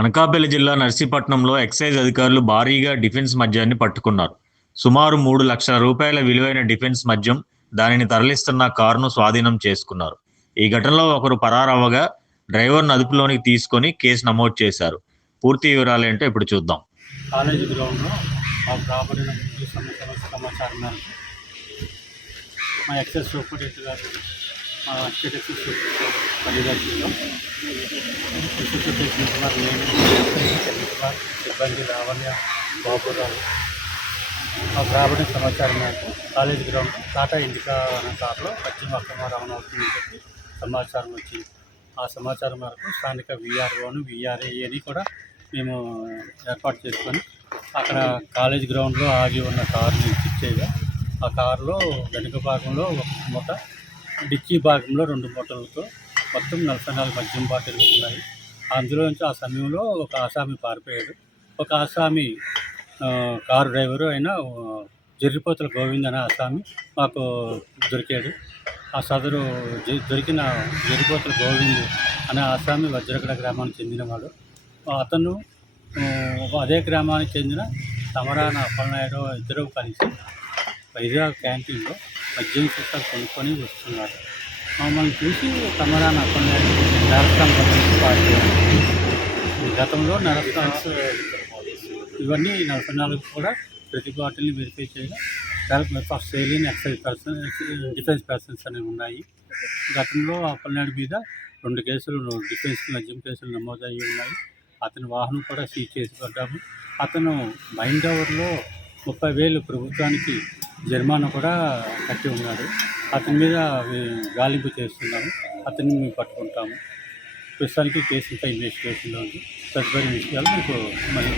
అనకాపల్లి జిల్లా నర్సీపట్నంలో ఎక్సైజ్ అధికారులు భారీగా డిఫెన్స్ మద్యాన్ని పట్టుకున్నారు. సుమారు 3,00,000 రూపాయల విలువైన డిఫెన్స్ మద్యం, దానిని తరలిస్తున్న కారును స్వాధీనం చేసుకున్నారు. ఈ ఘటనలో ఒకరు పరారవ్వగా డ్రైవర్ను అదుపులోనికి తీసుకొని కేసు నమోదు చేశారు. పూర్తి వివరాలేంటో ఇప్పుడు చూద్దాం. కాలేజీ గ్రౌండ్లో మాకు రాబడిన సమాచారం మేరకు మా ఎక్సైజ్ సూపరింటెండెంట్ గారు, మా స్టేట్ ఎక్సైజ్ సూపరింటెండెంట్ పర్యవేక్షణలో చేసిన సిబ్బంది లావణ్య బాబురావు మాకు రాబడిన సమాచారం మేరకు కాలేజీ గ్రౌండ్ టాటా ఇండికా అనే కార్లో పశ్చిమ అక్రమ రవాణా అవుతుందని చెప్పి సమాచారం వచ్చింది. ఆ సమాచారం మేరకు స్థానిక విఆర్ఓను విఆర్ఏని కూడా మేము ఏర్పాటు చేసుకొని అక్కడ కాలేజ్ గ్రౌండ్లో ఆగి ఉన్న కారుని చెక్ చేయగా ఆ కారులో వెనుక భాగంలో ఒక మూట, డిక్కీ భాగంలో 2 మూటలతో మొత్తం 44 మద్యం బాటిల్లు ఉన్నాయి. అందులోంచి ఆ సమయంలో ఒక ఆసామి పారిపోయాడు. ఒక ఆసామి కారు డ్రైవరు అయిన జర్రిపోతుల గోవింద్ అనే ఆసామి మాకు దొరికాడు. ఆ సదరు దొరికిన జర్రిపోతుల గోవింద్ అనే ఆసామి వజ్రగడ గ్రామానికి చెందినవాడు. అతను అదే గ్రామానికి చెందిన తమరాన అప్పలనాయుడు ఇద్దరు కలిసి వైజాగ్ క్యాంటీన్లో మద్యం సీసాలు కొనుక్కొని వస్తున్నారు. మమ్మల్ని చూసి తమరాన అప్పలనాయుడు నరస్థాన్ పారిపోయారు. గతంలో నరస్థాన్స్ ఇవన్నీ 44 కూడా ప్రతి బాటిల్ని వెరిఫై చేయగా డెవలప్మెంట్ ఆఫ్ సేలియన్ ఎక్సైజ్ డిఫెన్స్ పర్సన్స్ అనేవి ఉన్నాయి. గతంలో అప్పలనాయుడు మీద 2 కేసులు డిఫెన్స్ మద్యం కేసులు నమోదయ్యి ఉన్నాయి. అతని వాహనం కూడా సీజ్ చేసి పడ్డాము. అతను మైండ్ ఓవర్లో 30,000 ప్రభుత్వానికి జరిమానా కూడా కట్టి ఉన్నాడు. అతని మీద గాలింపు చేస్తున్నాము. అతన్ని మేము పట్టుకుంటాము. ప్రస్తుతానికి కేసు ఇంకా ఇన్వెస్టిగేషన్లో ఉంది. తదుపరి విషయాలు మీకు మళ్ళీ